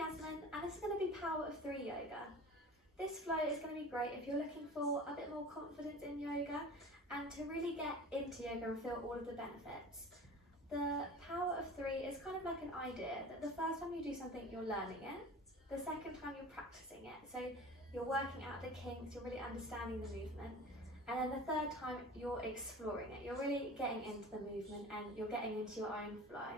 and this is going to be power of 3 yoga. This flow is going to be great if you're looking for a bit more confidence in yoga and to really get into yoga and feel all of the benefits. The power of 3 is kind of like an idea that the first time you do something, you're learning it. The second time, you're practicing it. So you're working out the kinks, you're really understanding the movement. And then the third time, you're exploring it. You're really getting into the movement and you're getting into your own flow.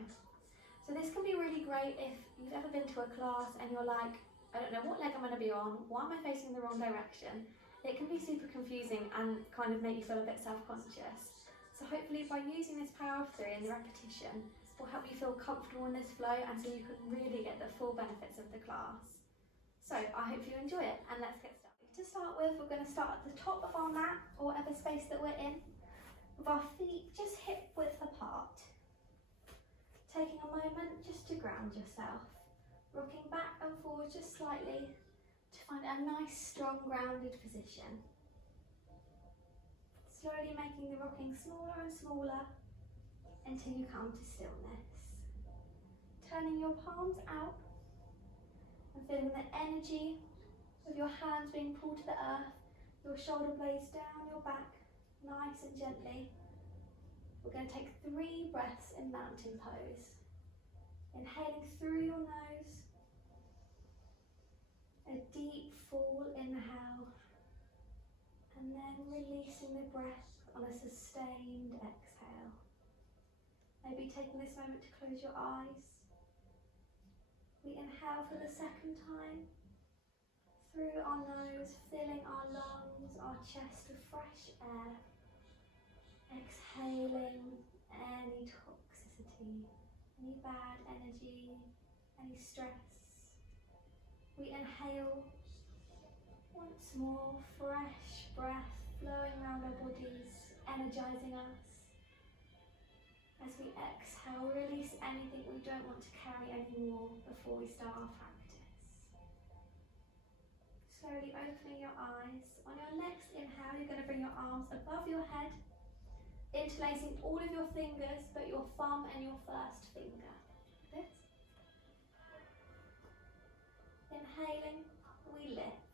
So this can be really great if you've ever been to a class and you're like, I don't know what leg I'm going to be on, why am I facing the wrong direction? It can be super confusing and kind of make you feel a bit self-conscious. So hopefully by using this power of 3 and the repetition will help you feel comfortable in this flow and so you can really get the full benefits of the class. So I hope you enjoy it and let's get started. To start with, we're going to start at the top of our mat or whatever space that we're in with our feet just hip width apart. Taking a moment just to ground yourself, rocking back and forward just slightly to find a nice, strong, grounded position. Slowly making the rocking smaller and smaller until you come to stillness. Turning your palms out and feeling the energy of your hands being pulled to the earth, your shoulder blades down your back, nice and gently. We're going to take 3 breaths in mountain pose. Inhaling through your nose, a deep full inhale, and then releasing the breath on a sustained exhale. Maybe taking this moment to close your eyes. We inhale for the second time, through our nose, filling our lungs, our chest with fresh air. Exhaling any toxicity, any bad energy, any stress. We inhale once more, fresh breath flowing around our bodies, energizing us. As we exhale, release anything we don't want to carry anymore before we start our practice. Slowly opening your eyes. On your next inhale, you're going to bring your arms above your head, interlacing all of your fingers but your thumb and your first finger. This. Inhaling, we lift.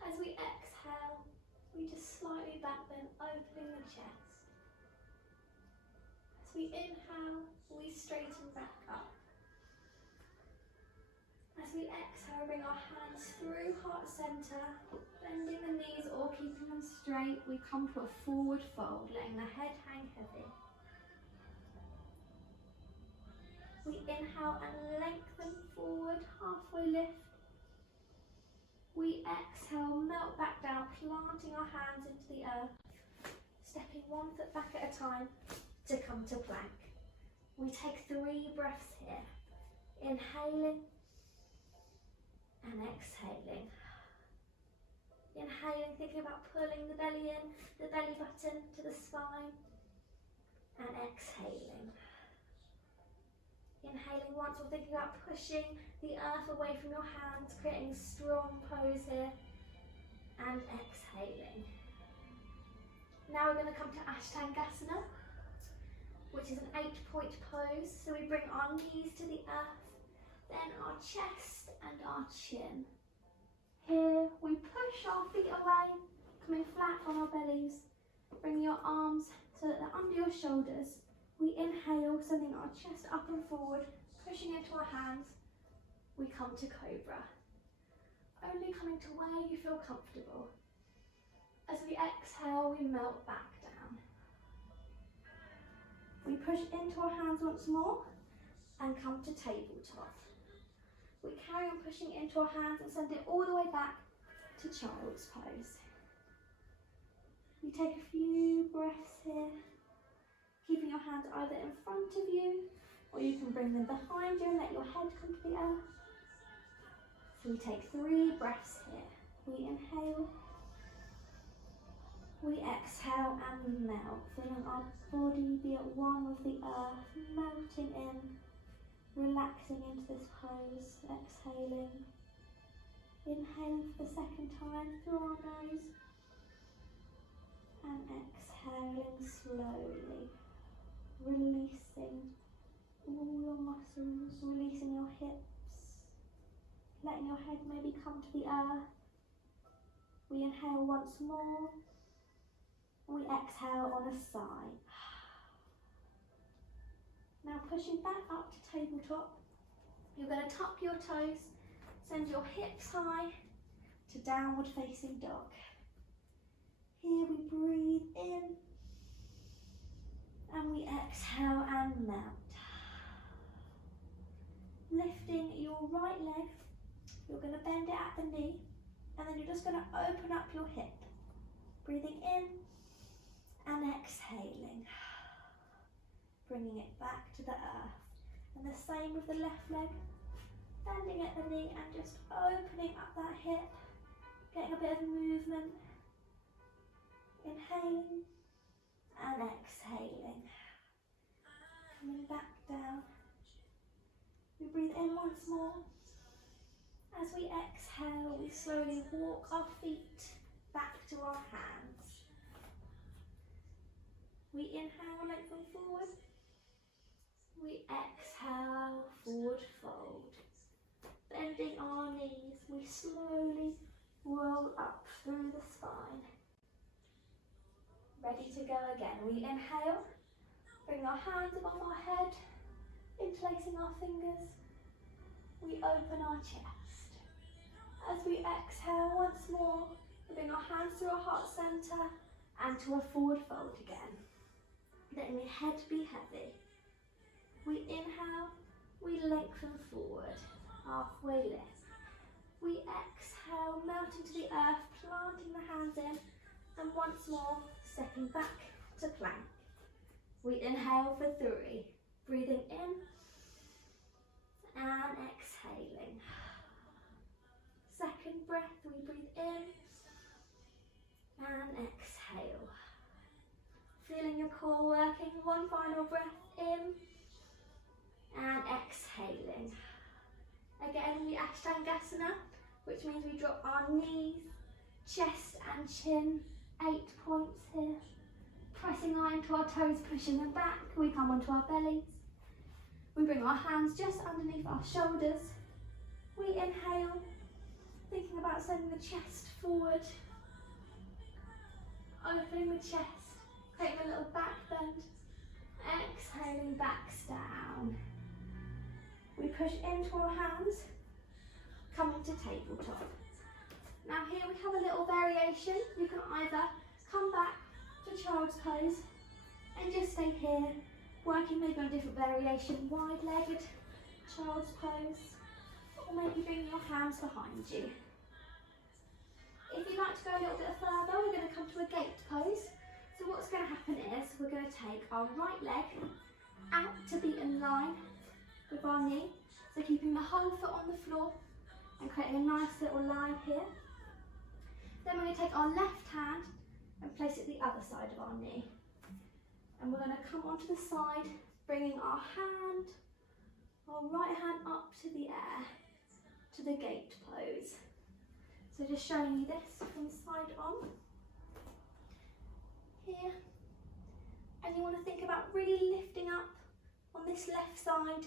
As we exhale, we just slightly back bend, opening the chest. As we inhale, we straighten back up. As we exhale, bring our hands through heart center, bending the knees or keeping them straight. We come to a forward fold, letting the head hang heavy. We inhale and lengthen forward, halfway lift. We exhale, melt back down, planting our hands into the earth, stepping 1 foot back at a time to come to plank. We take 3 breaths here, inhaling and exhaling. Inhaling, thinking about pulling the belly in, the belly button to the spine, and exhaling. Inhaling once, we're thinking about pushing the earth away from your hands, creating a strong pose here, and exhaling. Now we're going to come to Ashtangasana, which is an 8-point pose. So we bring our knees to the earth, then our chest and our chin. Here we push our feet away, coming flat on our bellies. Bring your arms so that they're under your shoulders. We inhale, sending our chest up and forward, pushing into our hands. We come to Cobra. Only coming to where you feel comfortable. As we exhale, we melt back down. We push into our hands once more and come to tabletop. We carry on pushing into our hands and send it all the way back to child's pose. We take a few breaths here, keeping your hands either in front of you or you can bring them behind you and let your head come to the earth. So we take 3 breaths here. We inhale, we exhale and we melt, feeling our body be at one with the earth, melting in, relaxing into this pose, exhaling. Inhaling for the second time through our nose and exhaling slowly, releasing all your muscles, releasing your hips, letting your head maybe come to the earth. We inhale once more, and we exhale on a sigh. Now pushing back up to tabletop, you're going to tuck your toes, send your hips high to downward facing dog. Here we breathe in, and we exhale and melt. Lifting your right leg, you're going to bend it at the knee, and then you're just going to open up your hip. Breathing in and exhaling. Bringing it back to the earth. And the same with the left leg, bending at the knee and just opening up that hip, getting a bit of movement. Inhaling and exhaling. Coming back down. We breathe in once more. As we exhale, we slowly walk our feet back to our hands. We inhale, lengthen forward. We exhale, forward fold. Bending our knees, we slowly roll up through the spine. Ready to go again. We inhale, bring our hands above our head, interlacing our fingers. We open our chest. As we exhale once more, we bring our hands to our heart centre and to a forward fold again. Letting the head be heavy. We inhale, we lengthen forward, halfway lift. We exhale, melting to the earth, planting the hands in, and once more, stepping back to plank. We inhale for 3, breathing in and exhaling. Second breath, we breathe in and exhale. Feeling your core working, one final breath in and exhaling. Again, we Ashtangasana, which means we drop our knees, chest and chin, 8 points here. Pressing our into our toes, pushing them back, we come onto our bellies. We bring our hands just underneath our shoulders. We inhale, thinking about sending the chest forward, opening the chest, creating a little back bend, exhaling, backs down. We push into our hands, coming to tabletop. Now here we have a little variation. You can either come back to child's pose and just stay here, working maybe on a different variation, wide-legged child's pose, or maybe bring your hands behind you. If you'd like to go a little bit further, we're going to come to a gate pose. So what's going to happen is we're going to take our right leg out to be in line with our knee, so keeping the whole foot on the floor and creating a nice little line here. Then we're going to take our left hand and place it the other side of our knee. And we're going to come onto the side, bringing our right hand up to the air, to the gate pose. So just showing you this from side on. Here. And you want to think about really lifting up on this left side,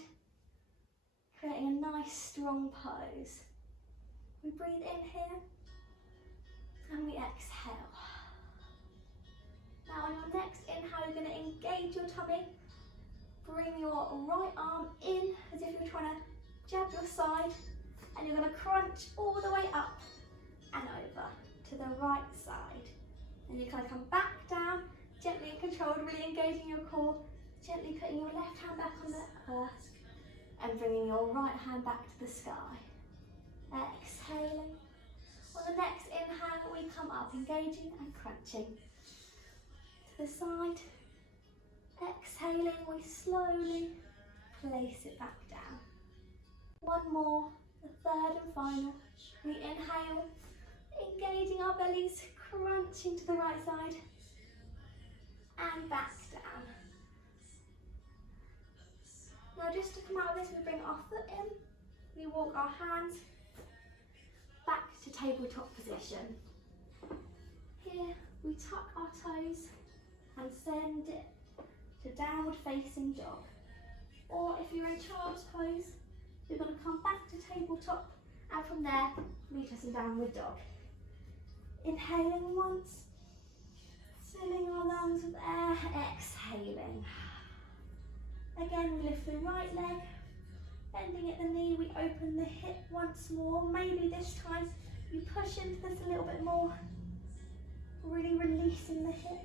creating a nice strong pose. We breathe in here and we exhale. Now on your next inhale, you're going to engage your tummy. Bring your right arm in as if you're trying to jab your side, and you're going to crunch all the way up and over to the right side. And you're going to come back down, gently and controlled, really engaging your core, gently putting your left hand back on the earth and bringing your right hand back to the sky. Exhaling. On the next inhale, we come up, engaging and crunching. To the side. Exhaling, we slowly place it back down. One more, the third and final. We inhale, engaging our bellies, crunching to the right side and back down. Now just to come out of this, we bring our foot in, we walk our hands back to tabletop position. Here we tuck our toes and send it to downward facing dog. Or if you're in child's pose, you're going to come back to tabletop And from there, meet us in downward dog. Inhaling once, filling our lungs with air, exhaling. Again, we lift the right leg, bending at the knee, we open the hip once more. Maybe this time you push into this a little bit more, really releasing the hip,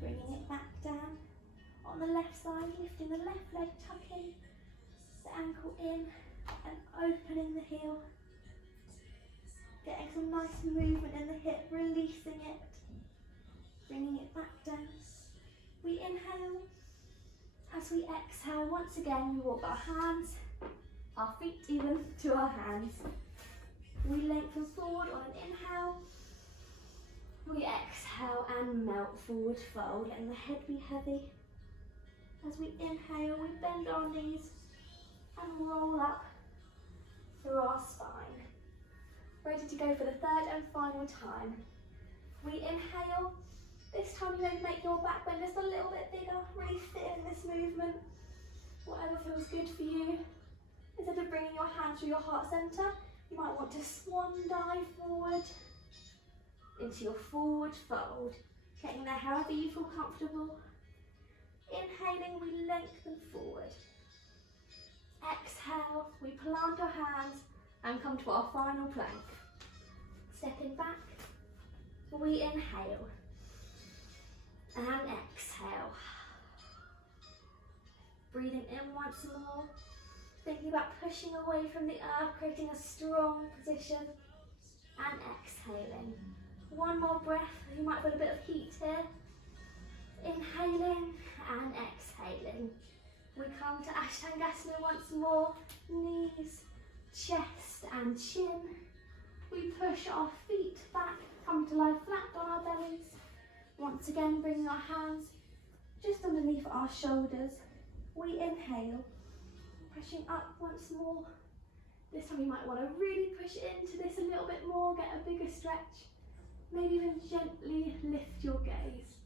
bringing it back down. On the left side, lifting the left leg, tucking the ankle in and opening the heel. Getting some nice movement in the hip, releasing it, bringing it back down. We inhale. As we exhale, once again, we walk our hands, our feet even, to our hands. We lengthen forward on an inhale. We exhale and melt forward, fold, letting the head be heavy. As we inhale, we bend our knees and roll up through our spine. Ready to go for the third and final time. We inhale. This time you're going to make your back bend just a little bit bigger, really fit in this movement. Whatever feels good for you. Instead of bringing your hands through your heart centre, you might want to swan dive forward into your forward fold, getting there however you feel comfortable. Inhaling, we lengthen forward. Exhale, we plant our hands and come to our final plank. Stepping back, we inhale and exhale. Breathing in once more, thinking about pushing away from the earth, creating a strong position, and exhaling. One more breath, you might feel a bit of heat here. Inhaling and exhaling. We come to Ashtangasana once more, knees, chest and chin. We push our feet back, come to lie flat on our bellies. Once again, bringing our hands just underneath our shoulders. We inhale, pushing up once more. This time you might want to really push into this a little bit more, get a bigger stretch. Maybe even gently lift your gaze.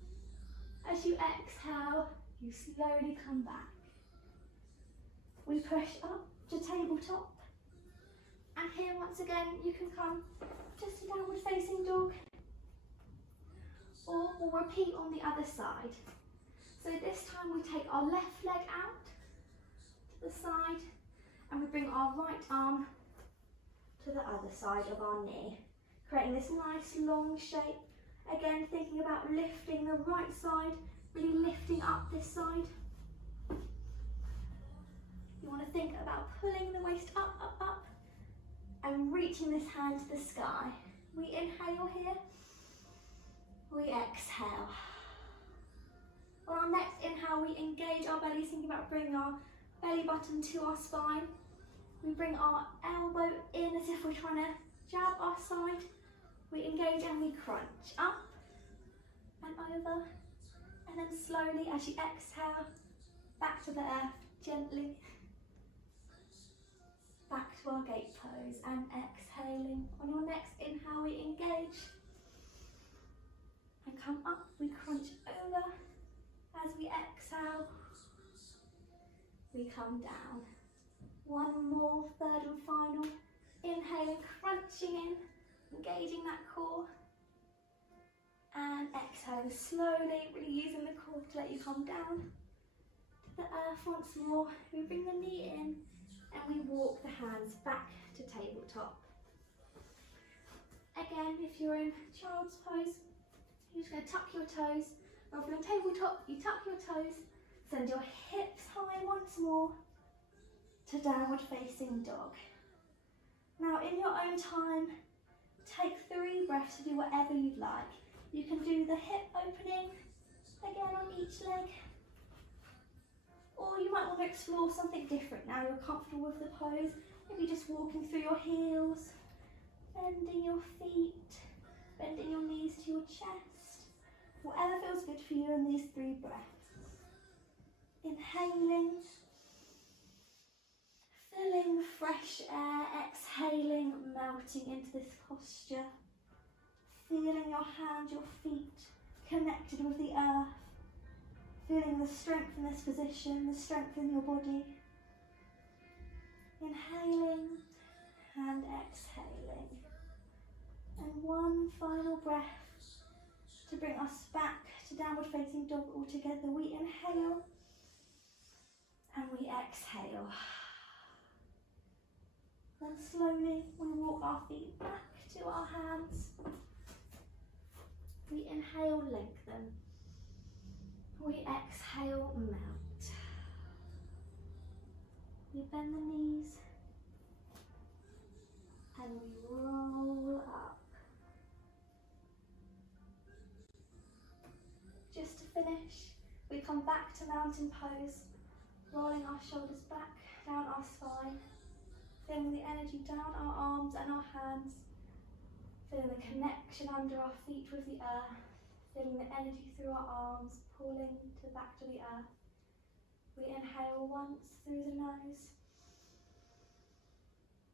As you exhale, you slowly come back. We push up to tabletop. And here once again, you can come just to downward facing dog. Or we'll repeat on the other side. So this time we take our left leg out to the side and we bring our right arm to the other side of our knee, creating this nice long shape. Again, thinking about lifting the right side, really lifting up this side. You want to think about pulling the waist up, up, up, and reaching this hand to the sky. We inhale here, we exhale. On our next inhale, we engage our belly, thinking about bringing our belly button to our spine. We bring our elbow in as if we're trying to jab our side. We engage and we crunch up and over. And then slowly, as you exhale, back to the earth, gently. Back to our gate pose and exhaling. On your next inhale, we engage. And come up, we crunch over. As we exhale, we come down. One more, third and final. Inhaling, crunching in, engaging that core. And exhaling slowly, really using the core to let you come down to the earth once more. We bring the knee in and we walk the hands back to tabletop. Again, if you're in child's pose, you're just going to tuck your toes. Rather than tabletop, you tuck your toes, send your hips high once more to downward facing dog. Now in your own time, take 3 breaths to do whatever you'd like. You can do the hip opening again on each leg, or you might want to explore something different now you're comfortable with the pose. Maybe just walking through your heels, bending your feet, bending your knees to your chest. Whatever feels good for you in these 3 breaths. Inhaling, filling fresh air, exhaling, melting into this posture. Feeling your hands, your feet connected with the earth. Feeling the strength in this position, the strength in your body. Inhaling and exhaling. And one final breath to bring us back to downward facing dog all together. We inhale and we exhale. Then slowly we walk our feet back to our hands. We inhale, lengthen. We exhale, melt. We bend the knees and we roll up. Just to finish, we come back to mountain pose, rolling our shoulders back, down our spine, feeling the energy down our arms and our hands, feeling the connection under our feet with the earth, feeling the energy through our arms, pulling back to the earth. We inhale once through the nose,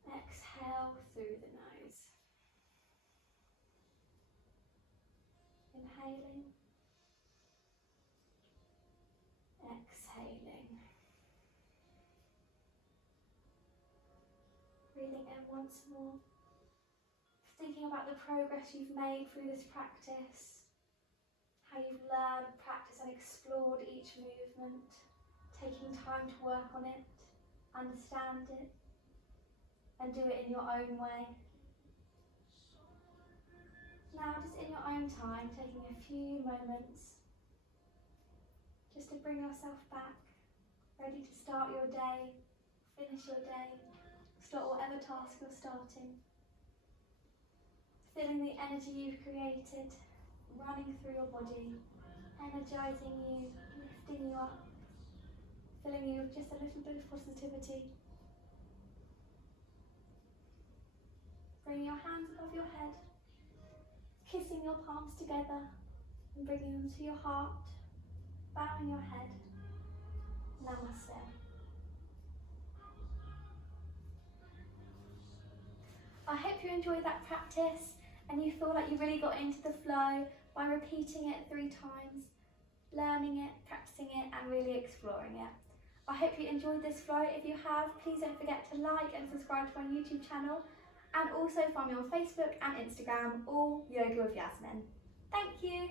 exhale through the nose. Inhaling, exhaling. Breathing in once more. Thinking about the progress you've made through this practice, how you've learned, practiced and explored each movement, taking time to work on it, understand it, and do it in your own way. Now, just in your own time, taking a few moments just to bring yourself back, ready to start your day, finish your day, start whatever task you're starting. Feeling the energy you've created, running through your body, energising you, lifting you up, filling you with just a little bit of positivity. Bringing your hands above your head, kissing your palms together and bringing them to your heart, bowing your head. Namaste. I hope you enjoyed that practice and you feel like you really got into the flow by repeating it 3 times, learning it, practicing it and really exploring it. I hope you enjoyed this flow. If you have, please don't forget to like and subscribe to my YouTube channel and also find me on Facebook and Instagram, all Yoga with Yasmin. Thank you.